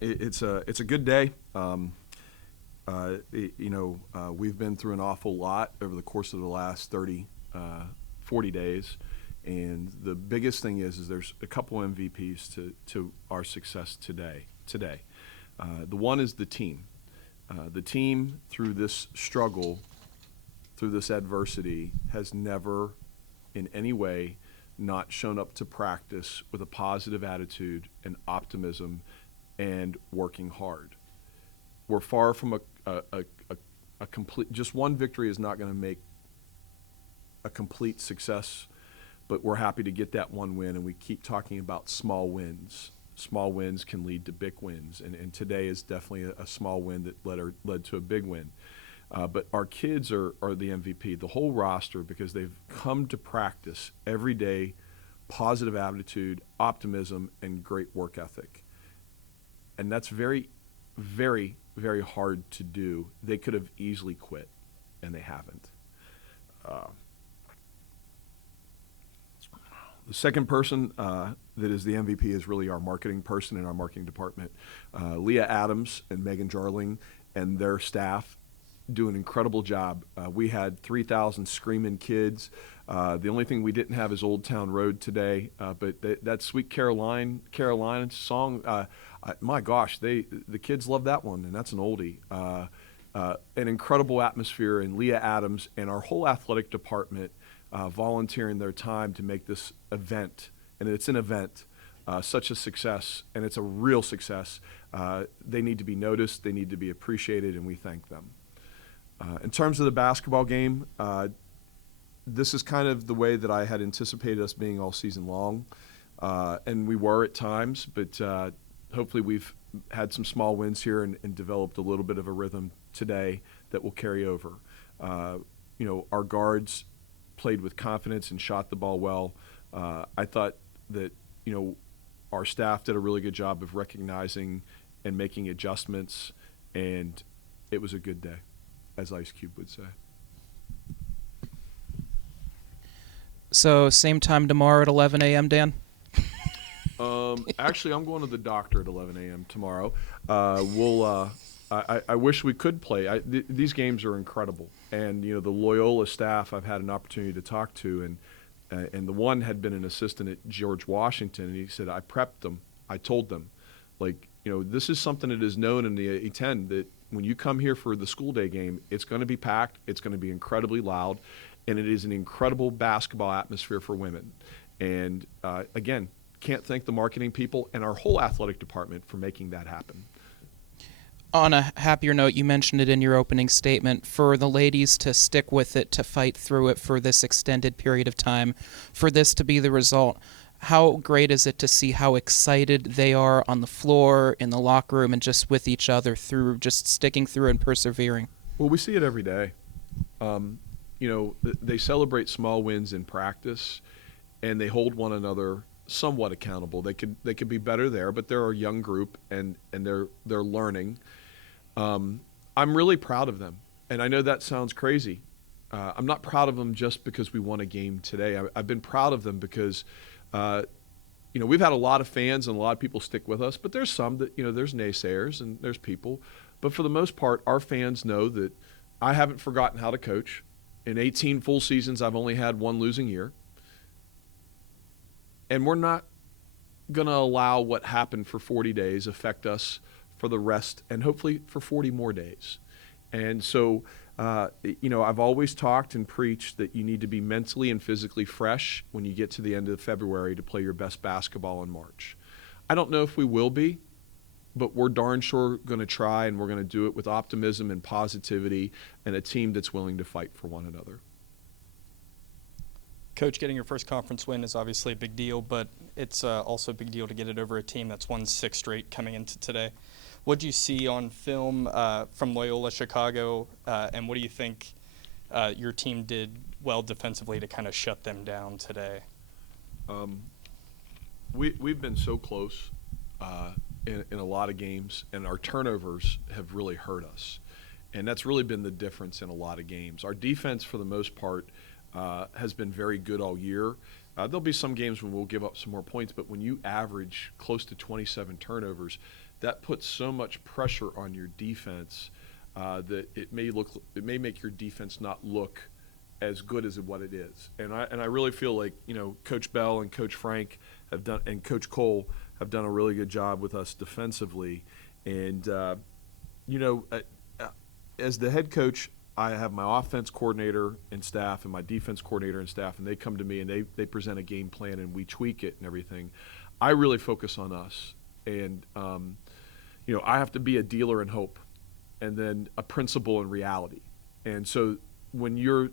It's a good day. We've been through an awful lot over the course of the last 40 days, and the biggest thing is there's a couple MVPs to our success today. The one is the team. The team, through this struggle, through this adversity, has never in any way not shown up to practice with a positive attitude and optimism and working hard. We're far from a complete, just one victory is not going to make a complete success, but we're happy to get that one win, and we keep talking about small wins. Small wins can lead to big wins, and today is definitely a small win that led to a big win. But our kids are the MVP, the whole roster, because they've come to practice every day, positive attitude, optimism, and great work ethic. And that's very, very, very hard to do. They could have easily quit, and they haven't. The second person that is the MVP is really our marketing person in our marketing department. Leah Adams and Megan Jarling and their staff do an incredible job. We had 3,000 screaming kids. The only thing we didn't have is Old Town Road today, but that Sweet Caroline song, my gosh, the kids love that one, and that's an oldie. An incredible atmosphere, and Leah Adams and our whole athletic department volunteering their time to make this event, and it's an event, such a success, and it's a real success. They need to be noticed, they need to be appreciated, and we thank them. In terms of the basketball game, this is kind of the way that I had anticipated us being all season long, and we were at times, but hopefully we've had some small wins here and developed a little bit of a rhythm today that will carry over. Our guards played with confidence and shot the ball well. I thought that, our staff did a really good job of recognizing and making adjustments, and it was a good day, as Ice Cube would say. So same time tomorrow at 11 a.m., Dan? Actually, I'm going to the doctor at 11 a.m. tomorrow. I wish we could play. These games are incredible, and the Loyola staff I've had an opportunity to talk to, and the one had been an assistant at George Washington, and he said, I prepped them. I told them, this is something that is known in the A10 that when you come here for the school day game, it's going to be packed, it's going to be incredibly loud, and it is an incredible basketball atmosphere for women. And again, can't thank the marketing people and our whole athletic department for making that happen. On a happier note, you mentioned it in your opening statement, for the ladies to stick with it, to fight through it for this extended period of time, for this to be the result. How great is it to see how excited they are on the floor, in the locker room, and just with each other through just sticking through and persevering? Well, we see it every day. They celebrate small wins in practice, and they hold one another somewhat accountable. They could be better there, but they're a young group, and they're learning. I'm really proud of them, and I know that sounds crazy. I'm not proud of them just because we won a game today. I've been proud of them because we've had a lot of fans and a lot of people stick with us, but there's some that, there's naysayers and there's people. But for the most part, our fans know that I haven't forgotten how to coach. In 18 full seasons, I've only had one losing year. And we're not going to allow what happened for 40 days affect us for the rest and hopefully for 40 more days. And so, I've always talked and preached that you need to be mentally and physically fresh when you get to the end of February to play your best basketball in March. I don't know if we will be, but we're darn sure going to try, and we're going to do it with optimism and positivity and a team that's willing to fight for one another. Coach, getting your first conference win is obviously a big deal, but it's also a big deal to get it over a team that's won 6 straight coming into today. What do you see on film from Loyola Chicago, and what do you think your team did well defensively to kind of shut them down today? We've been so close in a lot of games, and our turnovers have really hurt us. And that's really been the difference in a lot of games. Our defense, for the most part, has been very good all year. There'll be some games when we'll give up some more points, but when you average close to 27 turnovers, that puts so much pressure on your defense that it may make your defense not look as good as what it is. And I really feel like, Coach Bell and Coach Frank have done, and Coach Cole have done a really good job with us defensively. And as the head coach, I have my offense coordinator and staff and my defense coordinator and staff, and they come to me and they present a game plan and we tweak it and everything. I really focus on us. And, I have to be a dealer in hope and then a principal in reality. And so when you're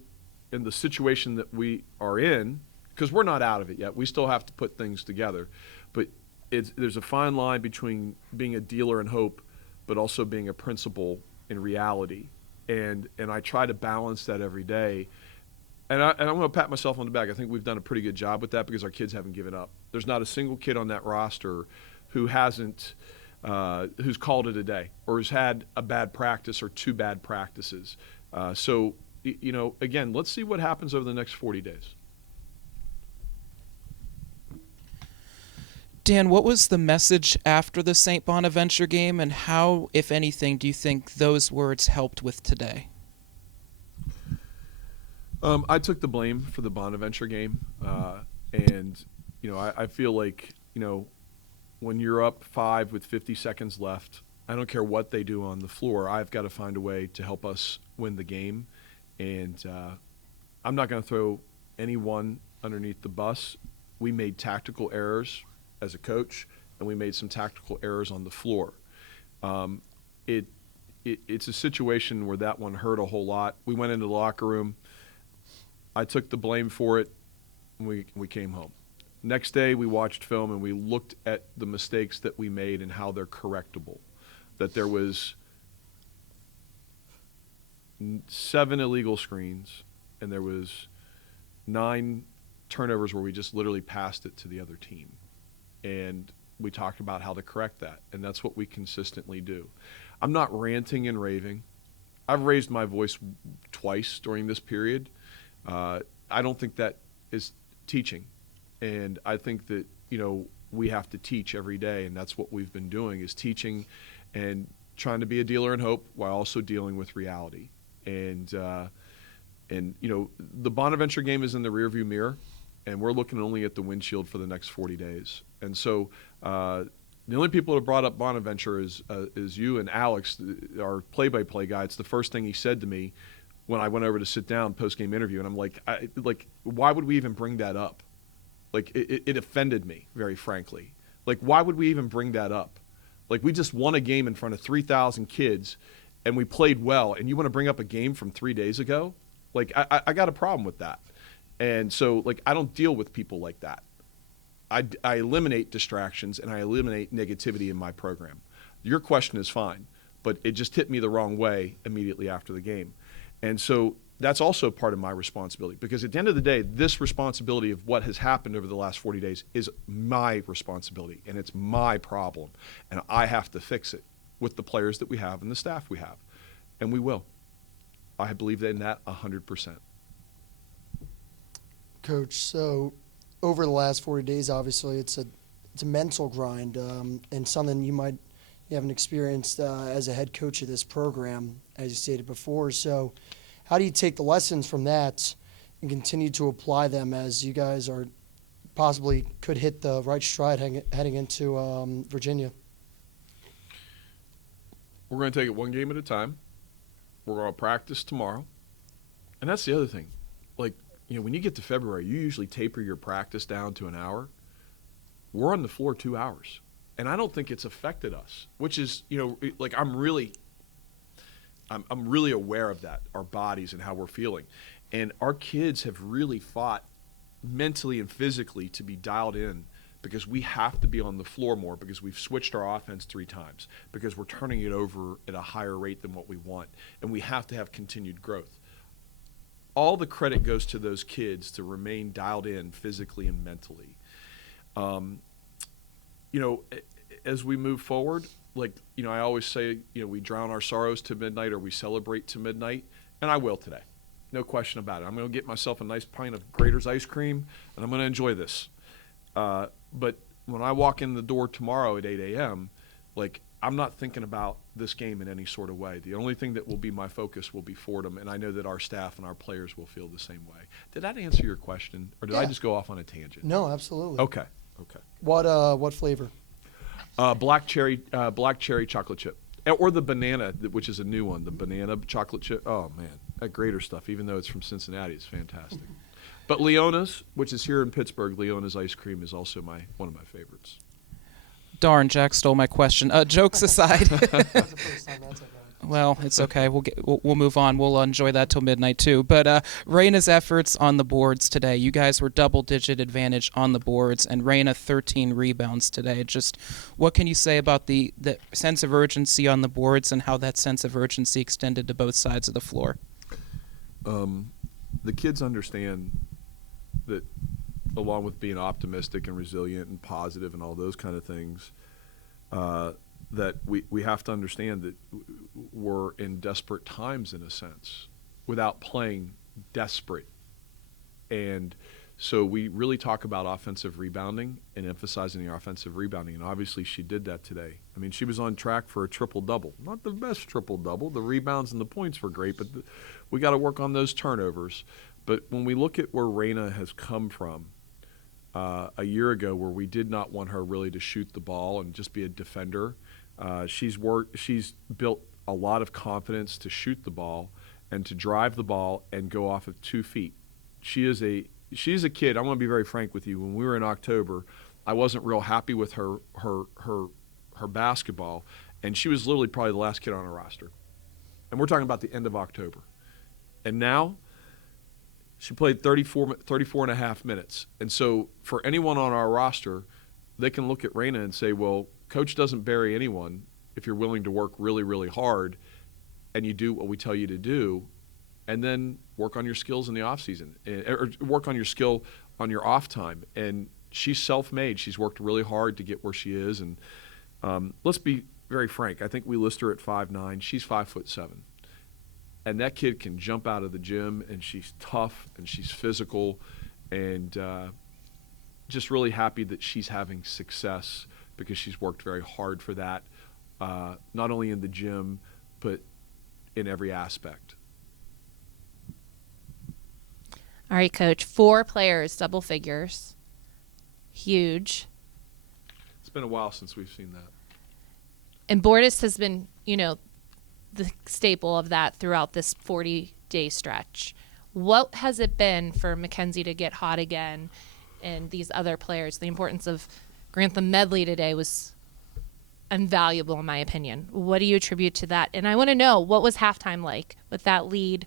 in the situation that we are in, because we're not out of it yet, we still have to put things together. But there's a fine line between being a dealer in hope but also being a principal in reality. And I try to balance that every day. And I'm going to pat myself on the back. I think we've done a pretty good job with that because our kids haven't given up. There's not a single kid on that roster who hasn't who's called it a day or has had a bad practice or two bad practices. So, again, let's see what happens over the next 40 days. Dan, what was the message after the St. Bonaventure game, and how, if anything, do you think those words helped with today? I took the blame for the Bonaventure game, and I feel like when you're up 5 with 50 seconds left, I don't care what they do on the floor. I've got to find a way to help us win the game, and I'm not going to throw anyone underneath the bus. We made tactical errors as a coach, and we made some tactical errors on the floor. It's a situation where that one hurt a whole lot. We went into the locker room. I took the blame for it, and we came home. Next day, we watched film, and we looked at the mistakes that we made and how they're correctable. That there was 7 illegal screens, and there was 9 turnovers where we just literally passed it to the other team. And we talked about how to correct that, and that's what we consistently do. I'm not ranting and raving. I've raised my voice twice during this period. I don't think that is teaching. And I think that, we have to teach every day, and that's what we've been doing, is teaching and trying to be a dealer in hope while also dealing with reality. And the Bonaventure game is in the rearview mirror, and we're looking only at the windshield for the next 40 days. And so the only people that have brought up Bonaventure is you and Alex, our play-by-play guy. It's the first thing he said to me when I went over to sit down post-game interview, and I'm like, why would we even bring that up? Like, it offended me, very frankly. Like, why would we even bring that up? Like, we just won a game in front of 3,000 kids, and we played well, and you want to bring up a game from 3 days ago? Like, I got a problem with that. And so, I don't deal with people like that. I eliminate distractions, and I eliminate negativity in my program. Your question is fine, but it just hit me the wrong way immediately after the game. And so that's also part of my responsibility, because at the end of the day, this responsibility of what has happened over the last 40 days is my responsibility, and it's my problem, and I have to fix it with the players that we have and the staff we have, and we will. I believe in that 100%. Coach, so over the last 40 days, obviously it's a mental grind, and something you haven't experienced as a head coach of this program, as you stated before. So how do you take the lessons from that and continue to apply them as you guys are possibly could hit the right stride heading into Virginia? We're going to take it one game at a time. We're going to practice tomorrow. And that's the other thing. When you get to February, you usually taper your practice down to an hour. We're on the floor 2 hours. And I don't think it's affected us, which is, I'm really aware of that, our bodies and how we're feeling. And our kids have really fought mentally and physically to be dialed in, because we have to be on the floor more, because we've switched our offense 3 times, because we're turning it over at a higher rate than what we want. And we have to have continued growth. All the credit goes to those kids to remain dialed in physically and mentally. As we move forward, I always say, we drown our sorrows to midnight, or we celebrate to midnight, and I will today. No question about it. I'm going to get myself a nice pint of Grater's ice cream, and I'm going to enjoy this. But when I walk in the door tomorrow at 8 a.m., I'm not thinking about this game in any sort of way. The only thing that will be my focus will be Fordham, and I know that our staff and our players will feel the same way. Did that answer your question, or did I Yeah. just go off on a tangent? No, absolutely. Okay. What flavor? Black cherry chocolate chip, or the banana, which is a new one. The banana chocolate chip. Oh man, that greater stuff. Even though it's from Cincinnati, it's fantastic. But Leona's, which is here in Pittsburgh, Leona's ice cream is also one of my favorites. Darn, Jack stole my question. Jokes aside. That's the first time that's happened. Well, it's okay. We'll move on. We'll enjoy that till midnight too. But Raina's efforts on the boards today. You guys were double-digit advantage on the boards, and Raina 13 rebounds today. Just what can you say about the sense of urgency on the boards and how that sense of urgency extended to both sides of the floor? The kids understand that, along with being optimistic and resilient and positive and all those kind of things, that we have to understand that we're in desperate times in a sense without playing desperate. And so we really talk about offensive rebounding and emphasizing the offensive rebounding, and obviously she did that today. I mean, she was on track for a triple-double. Not the best triple-double. The rebounds and the points were great, but we got to work on those turnovers. But when we look at where Raina has come from, a year ago where we did not want her really to shoot the ball and just be a defender, she's built a lot of confidence to shoot the ball and to drive the ball and go off of 2 feet. She's a kid. I'm going to be very frank with you. When we were in October, I wasn't real happy with her basketball, and she was literally probably the last kid on our roster. And we're talking about the end of October. And now she played 34 and a half minutes. And so for anyone on our roster, they can look at Raina and say, well, Coach doesn't bury anyone if you're willing to work really, really hard and you do what we tell you to do, and then work on your skills in the off season, or work on your skill on your off time. And she's self-made. She's worked really hard to get where she is. And let's be very frank. I think we list her at 5'9". She's 5'7". And that kid can jump out of the gym, and she's tough, and she's physical, and just really happy that she's having success because she's worked very hard for that, not only in the gym, but in every aspect. All right, Coach. 4 players, double figures. Huge. It's been a while since we've seen that. And Bortis has been, the staple of that throughout this 40-day stretch. What has it been for Mackenzie to get hot again and these other players? The importance of Grantham Medley today was invaluable in my opinion. What do you attribute to that? And I want to know, what was halftime like with that lead?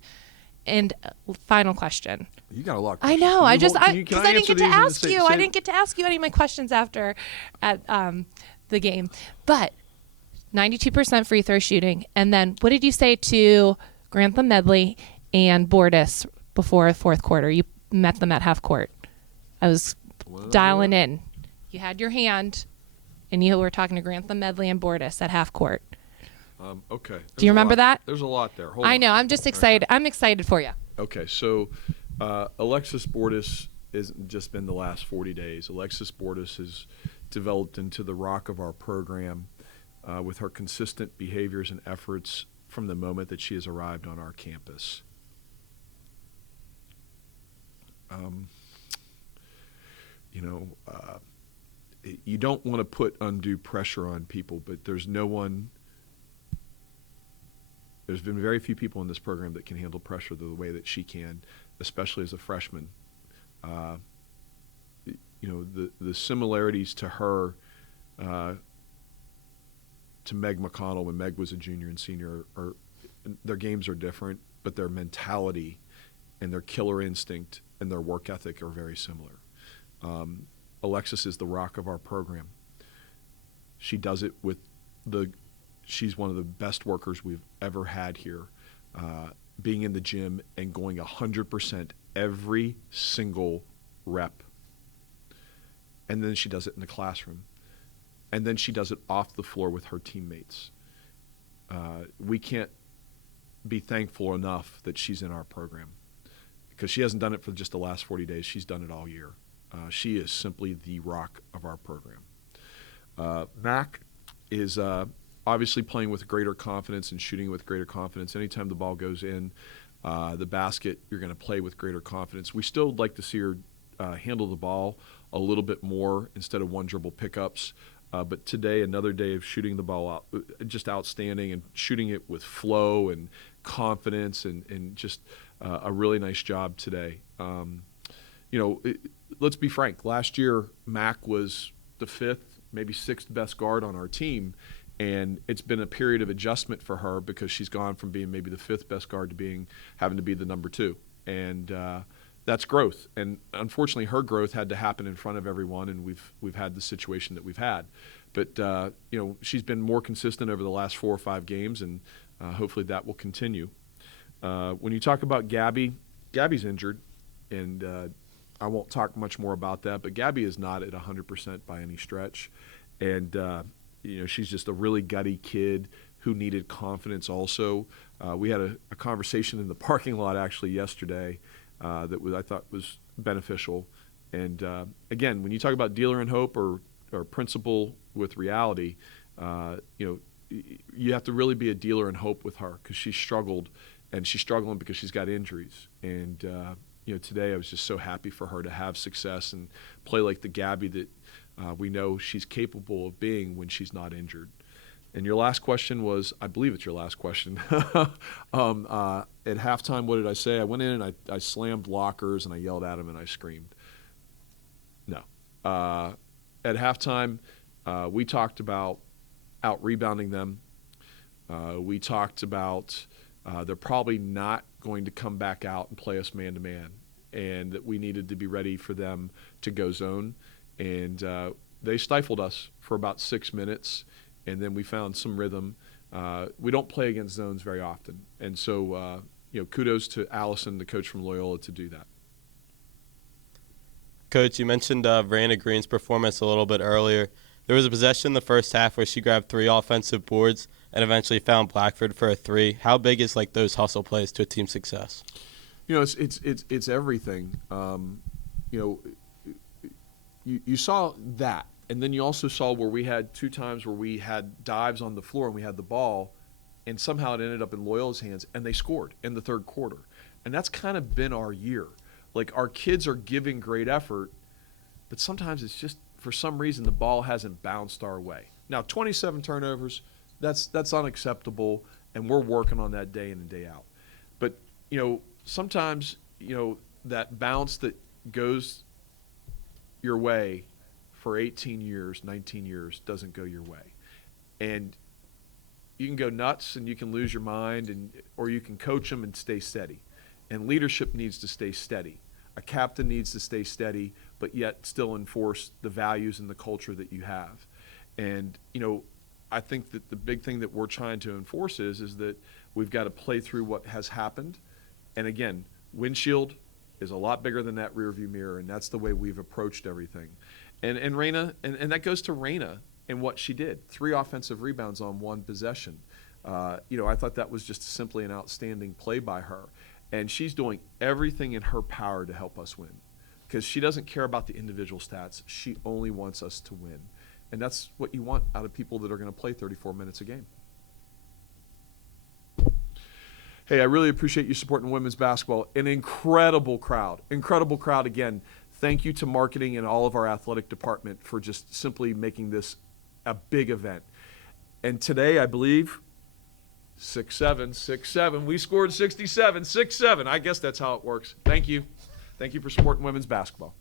And final question. You got a lot of I questions. know. I didn't answer get to these ask and you. I didn't get to ask you any of my questions after at the game. But 92% free throw shooting. And then what did you say to Grantham Medley and Bortis before the fourth quarter? You met them at half court. I was dialing in. You had your hand, and you were talking to Grantham Medley and Bortis at half court. Okay. Do you remember that? There's a lot there. Hold I on. know. I'm just excited. I'm excited for you. Okay, so Alexis Bortis hasn't just been the last 40 days. Alexis Bortis has developed into the rock of our program with her consistent behaviors and efforts from the moment that she has arrived on our campus. You don't want to put undue pressure on people, but there's been very few people in this program that can handle pressure the way that she can, especially as a freshman. The similarities to her, to Meg McConnell when Meg was a junior and senior, their games are different, but their mentality and their killer instinct and their work ethic are very similar. Alexis is the rock of our program. She does it she's one of the best workers we've ever had here, being in the gym and going 100% every single rep. And then she does it in the classroom. And then she does it off the floor with her teammates. We can't be thankful enough that she's in our program, because she hasn't done it for just the last 40 days. She's done it all year. She is simply the rock of our program. Mac is obviously playing with greater confidence and shooting with greater confidence. Anytime the ball goes in the basket, you're going to play with greater confidence. We still like to see her handle the ball a little bit more instead of one dribble pickups. But today, another day of shooting the ball out, just outstanding, and shooting it with flow and confidence, and just a really nice job today. Let's be frank. Last year, Mac was the 5th, maybe 6th best guard on our team, and it's been a period of adjustment for her because she's gone from being maybe the 5th best guard to having to be the number 2, and that's growth. And unfortunately, her growth had to happen in front of everyone, and we've had the situation that we've had. But she's been more consistent over the last 4 or 5 games, and hopefully that will continue. When you talk about Gabby's injured, and I won't talk much more about that, but Gabby is not at 100% by any stretch. And, she's just a really gutty kid who needed confidence also. We had a conversation in the parking lot actually yesterday that I thought was beneficial. And, again, when you talk about dealer in hope or principal with reality, you have to really be a dealer in hope with her because she's struggled, and she's struggling because she's got injuries. And, today I was just so happy for her to have success and play like the Gabby that we know she's capable of being when she's not injured. And your last question was, I believe it's your last question. At halftime, what did I say? I went in and I slammed lockers and I yelled at them and I screamed. No. At halftime, we talked about out-rebounding them. We talked about they're probably not going to come back out and play us man-to-man, and that we needed to be ready for them to go zone. And they stifled us for about 6 minutes, and then we found some rhythm. We don't play against zones very often. And so, kudos to Allison, the coach from Loyola, to do that. Coach, you mentioned Verena Green's performance a little bit earlier. There was a possession in the first half where she grabbed 3 offensive boards and eventually found Blackford for a 3. How big is those hustle plays to a team's success? It's everything. You saw that, and then you also saw where we had 2 times where we had dives on the floor and we had the ball, and somehow it ended up in Loyola's hands, and they scored in the third quarter. And that's kind of been our year. Like, our kids are giving great effort, but sometimes it's just, for some reason, the ball hasn't bounced our way. Now, 27 turnovers, that's unacceptable, and we're working on that day in and day out. But, sometimes, that bounce that goes your way for 18 years, 19 years doesn't go your way. And you can go nuts and you can lose your mind, or you can coach them and stay steady. And leadership needs to stay steady. A captain needs to stay steady, but yet still enforce the values and the culture that you have. And, I think that the big thing that we're trying to enforce is that we've got to play through what has happened. And again, windshield is a lot bigger than that rearview mirror, and that's the way we've approached everything. And Raina, and that goes to Raina and what she did. 3 offensive rebounds on 1 possession. I thought that was just simply an outstanding play by her. And she's doing everything in her power to help us win, because she doesn't care about the individual stats. She only wants us to win. And that's what you want out of people that are going to play 34 minutes a game. Hey, I really appreciate you supporting women's basketball. An incredible crowd again. Thank you to marketing and all of our athletic department for just simply making this a big event. And today, I believe, 6-7. We scored 67, 6-7. I guess that's how it works. Thank you. Thank you for supporting women's basketball.